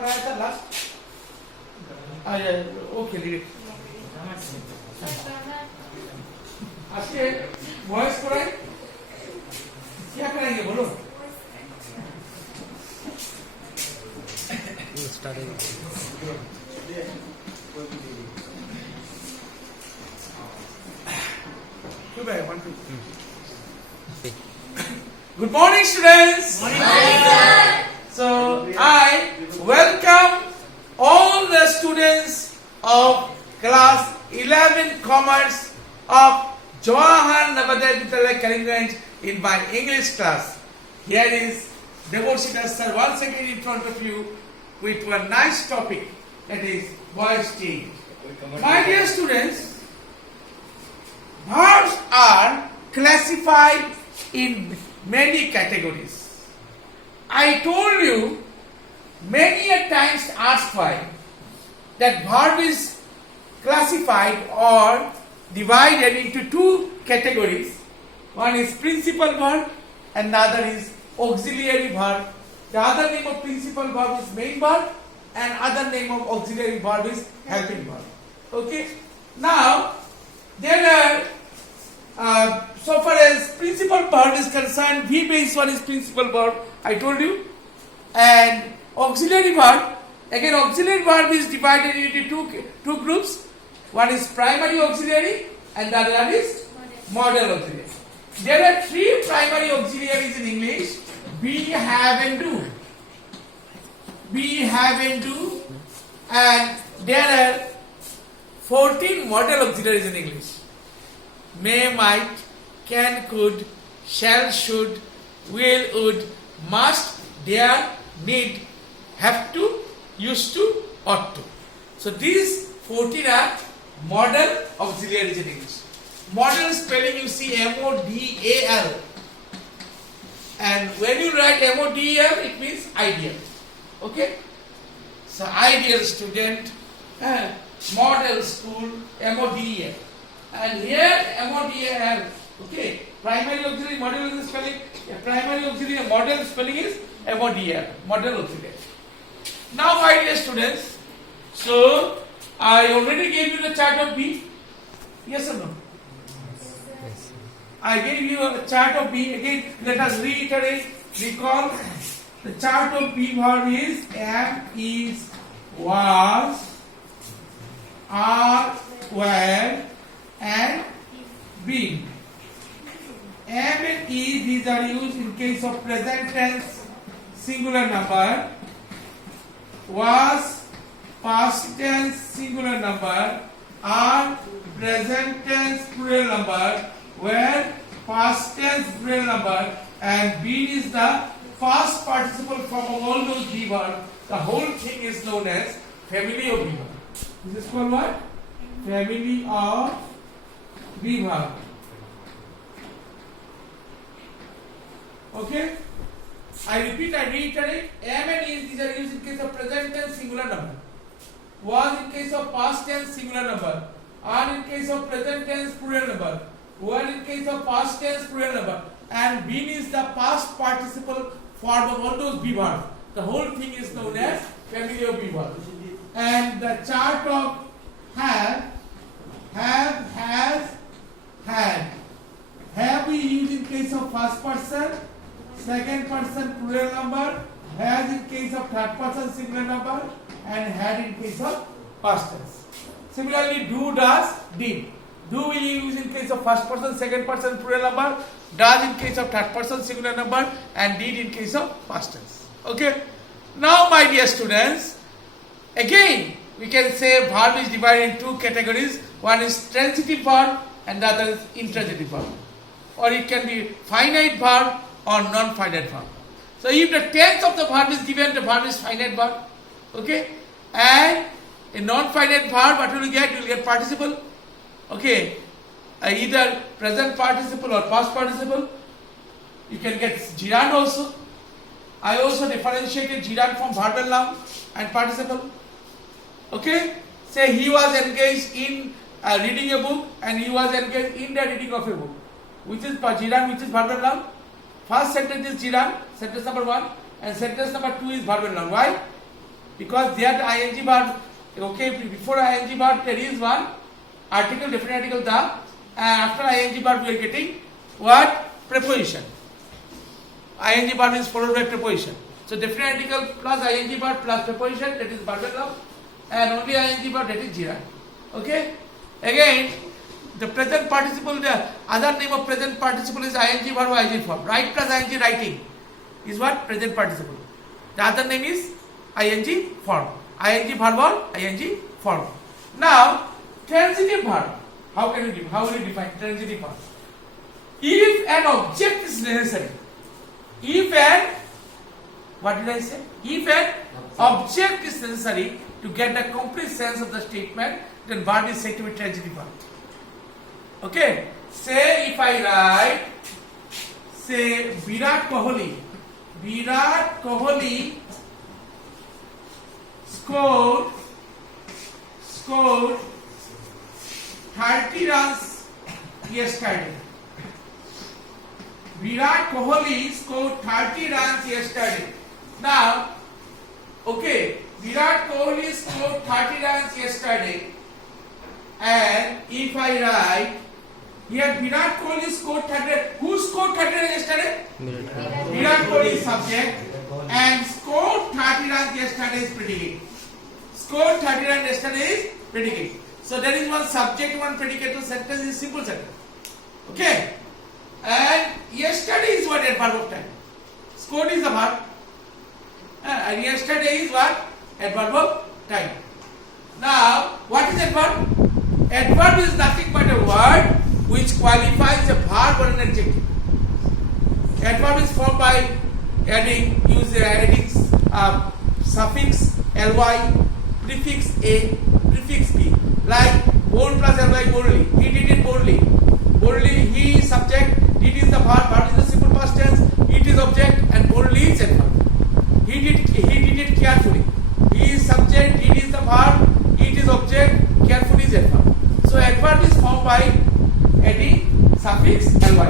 पढ़ाया था last? Okay lead आपके वॉइस पढ़ाए क्या कराएंगे बोलो? Good morning, students. Morning, sir. So I welcome all the students of class 11 Commerce of Jawahar Navodaya Vidyalaya Karimganj in my English class. Here is Debarshi sir once again in front of you with one nice topic, that is voice change. My dear students, verbs are classified in many categories. I told you many a times asked why that verb is classified or divided into two categories. One is principal verb and the other is auxiliary verb. The other name of principal verb is main verb and other name of auxiliary verb is helping verb. Okay. Now there are so far as principal verb is concerned, V base one is principal verb, I told you, and auxiliary verb, again auxiliary verb is divided into two groups. One is primary auxiliary and the other is model auxiliary. There are three primary auxiliaries in English: be, have and do. Be, have and do, and there are 14 model auxiliaries in English: may, might, can, could, shall, should, will, would, must, dare, need, have to, used to, ought to. So these 14 are model auxiliaries in English. Model spelling you see M-O-D-A-L, and when you write M-O-D-A-L it means ideal. Okay? So ideal student, model school, M-O-D-E-L. And here M-O-D-A-L. Okay, primary auxiliary, model auxiliary spelling, primary auxiliary, model spelling is M-O-D-A-L, model auxiliary. Now my dear students, so I already gave you the chart of B. Yes or no? Yes. I gave you a chart of B. Again, let us reiterate, recall. The chart of B verb is am, is, was, are, were, and been. Am and is, these are used in case of present tense singular number. Was, past tense singular number. Are, present tense plural number. Were, past tense plural number. And been is the past participle from all those B verbs. The whole thing is known as family of B verb. This is called what? Family of B verb. Okay? I repeat, I reiterate. Am and is, these are used in case of present tense singular number. Was in case of past tense singular number. Are in case of present tense plural number. Were in case of past tense plural number. And been is the past participle form of all those B verbs. The whole thing is known as family of B verbs. And the chart of have, has, had. Have we use in case of first person, second person plural number, has in case of third person singular number, and had in case of past tense. Similarly, do, does, did. Do we use in case of first person, second person plural number, does in case of third person singular number, and did in case of past tense. Okay? Now my dear students, again we can say verb is divided in two categories. One is transitive verb and the other is intransitive verb. Or it can be finite verb or non-finite verb. So if the tense of the verb is given, the verb is finite verb. Okay? And a non-finite verb, what will you get? You will get participle. Okay? Either present participle or past participle. You can get gerund also. I also differentiated gerund from verbal noun and participle. Okay? Say he was engaged in reading a book and he was engaged in the reading of a book. Which is gerund, which is verbal noun? First sentence is gerund, sentence number 1, and sentence number 2 is verbal noun. Why? because there the ing verb, okay, before ing verb there is one article, definite article the, and after ing verb we are getting what? Preposition. Ing verb is followed by preposition. So definite article plus ing verb plus preposition, that is verb and verb, and only ing verb, that is gerund. Okay? Again, the present participle, the other name of present participle is ing verb or ing form. Write plus ing, writing is what? Present participle. The other name is ing form. Ing verb or ing form. Now, transitive verb. How will you define transitive verb? If an object is necessary, if an, what did I say? If an object is necessary to get the complete sense of the statement, then verb is said to be transitive verb. Okay? Say if I write, say Virat Kohli scored 30 runs yesterday. Virat Kohli scored 30 runs yesterday. Now, okay, Virat Kohli scored 30 runs yesterday. And if I write, here Virat Kohli scored 30, who scored 30 runs yesterday? Virat Kohli is subject. And scored 30 runs yesterday is predicate. Scored 30 runs yesterday is predicate. So there is one subject, one predicate, so sentence is simple sentence. Okay? And yesterday is what? Adverb of time. Scored is the verb. And yesterday is what? Adverb of time. Now, what is adverb? Adverb is nothing but a word which qualifies a verb or an adjective. Adverb is formed by adding suffix ly, prefix a, prefix b. Like bold plus ly, boldly. He did it boldly. Boldly, he is subject, did is the verb is the simple past tense, it is object, and boldly is adverb. He did it carefully. He is subject, did is the verb, it is object, carefully is adverb. So adverb is formed by adding suffix ly.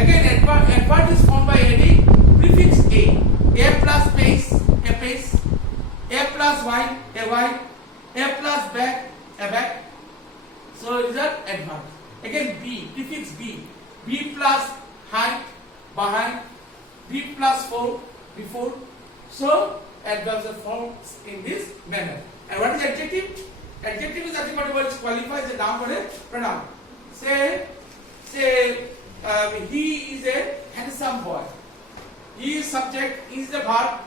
Again, adverb is formed by adding prefix a plus base, a base, a plus y, a y, a plus back, a back. So it is an adverb. Again, b, prefix b, b plus height, behind, b plus for, before. So adverbs are formed in this manner. And what is adjective? Adjective is nothing but a word which qualifies a noun or a pronoun. Say he is a handsome boy. He is subject, he is the verb,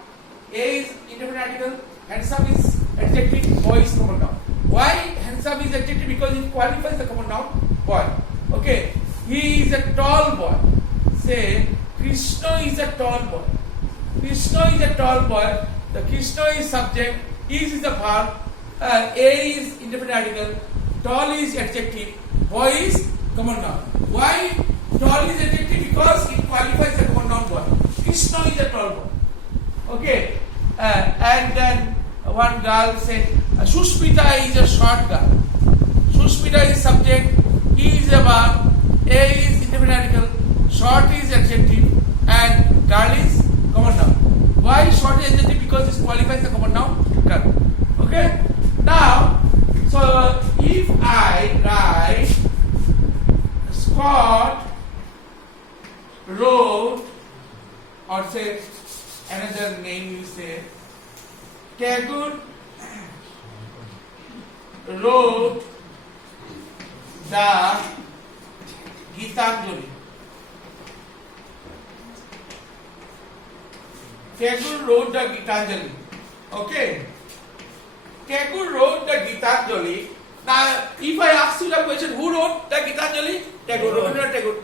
a is indefinite article, handsome is adjective, boy is common noun. Why handsome is adjective? Because it qualifies the common noun boy. Okay, he is a tall boy. Say Krishna is a tall boy. Krishna is a tall boy. The Krishna is subject, is the verb, a is indefinite article, tall is adjective, boy is common noun. Why tall is adjective? Because it qualifies the common noun boy. Krishna is a tall boy. Okay, and then one girl said Sushmita is a short girl. Sushmita is subject, he is a verb, a is indefinite article, short is adjective, and girl is common noun. Why short is adjective? Because it qualifies the common noun girl. Okay, now so if I write Scott wrote, or say another name, you say Tagore wrote the Gitanjali. Tagore wrote the Gitanjali. Okay. Tagore wrote the Gitanjali. Now, if I ask you the question, who wrote the Gitanjali? Tagore. Tagore.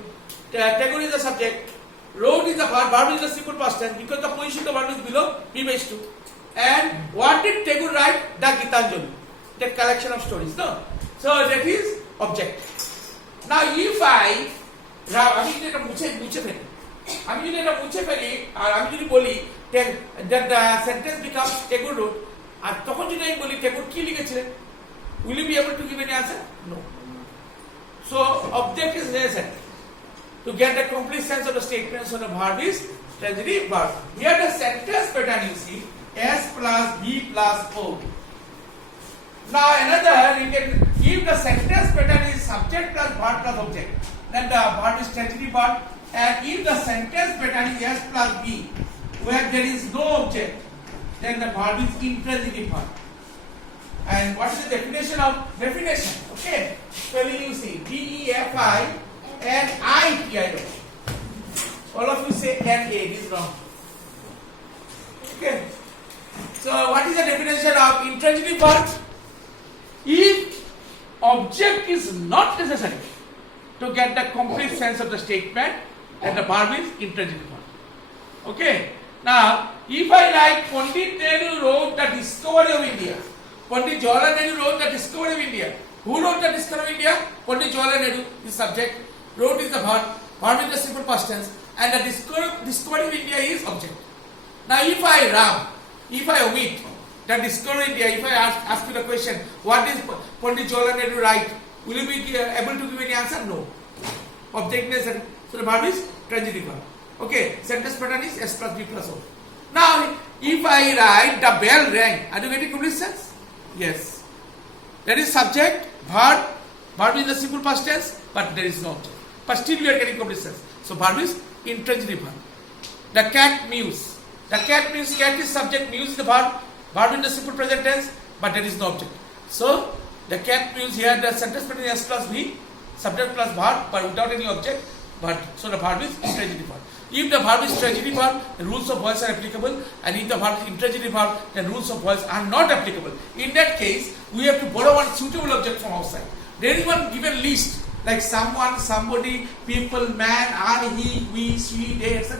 Tagore is the subject. Wrote is the verb. Verb is the simple past tense because the position of the verb is below P base 2. And what did Tagore write? The Gitanjali. The collection of stories. No. So that is object. Now, if আমি যদি এটা মুছে ফেলি আর আমি যদি বলি that the sentence becomes Tagore wrote, আর তখন যদি আমি বলি Tagore কি লিখেছিলেন, will you be able to give any answer? No. So object is necessary to get the complete sense of the statement. So the verb is transitive verb. Here the sentence pattern you see, S plus B plus O. Now another, you can, if the sentence pattern is subject plus verb plus object, then the verb is transitive verb, and if the sentence pattern is S plus B, where there is no object, then the verb is intransitive verb. And what is the definition of definition? Okay, spelling you see DEFI and ITIO. All of you say NA, it is wrong. Okay. So what is the definition of intransitive verb? If object is not necessary to get the complete sense of the statement, then the verb is intransitive verb. Okay. Now, if I write Pandit Nehru wrote the discovery of India. Pandit Jawaharlal Nehru wrote the discovery of India. Who wrote the discovery of India? Pandit Jawaharlal Nehru is subject. Wrote is the verb. Verb is the simple past tense. And the discovery of India is object. Now, if I omit the discovery of India, if I ask you the question, what is Pandit Jawaharlal Nehru write? Will you be able to give any answer? No. Object necessary. So the verb is transitive verb. Okay. Sentence pattern is S plus B plus O. Now, if I write the bell rang, are you getting complete sense? Yes. That is subject, verb. Verb is the simple past tense, but there is no object. But still we are getting complete sense. So verb is intransitive verb. The cat mews. The cat mews, cat is subject, mews is the verb. Verb in the simple present tense, but there is no object. So the cat mews, here the sentence pattern is S plus B, subject plus verb, but without any object. But so the verb is intransitive verb. If the verb is transitive verb, the rules of voice are applicable, and if the verb is intransitive verb, then rules of voice are not applicable. In that case, we have to borrow one suitable object from outside. There is one given list, like someone, somebody, people, man, I, he, we, she, they, etc.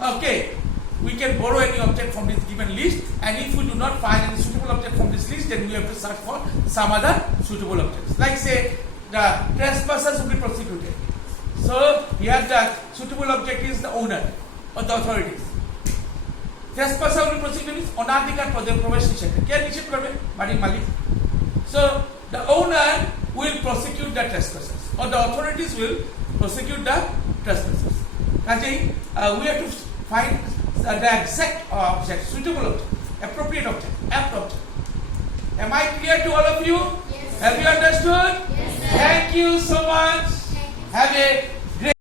Okay, we can borrow any object from this given list, and if we do not find any suitable object from this list, then we have to search for some other suitable objects. Like say, the trespassers will be prosecuted. So here the suitable object is the owner or the authorities. Trespasser will be prosecuted is অনাধিকার প্রবেশ নিষেধ। কে নিষেধ করবে? বাড়ির মালিক। So the owner will prosecute the trespassers, or the authorities will prosecute the trespassers. কাজেই we have to find the exact object, suitable object, appropriate object, apt object. Am I clear to all of you? Yes. Have you understood? Yes, sir. Thank you so much. Have a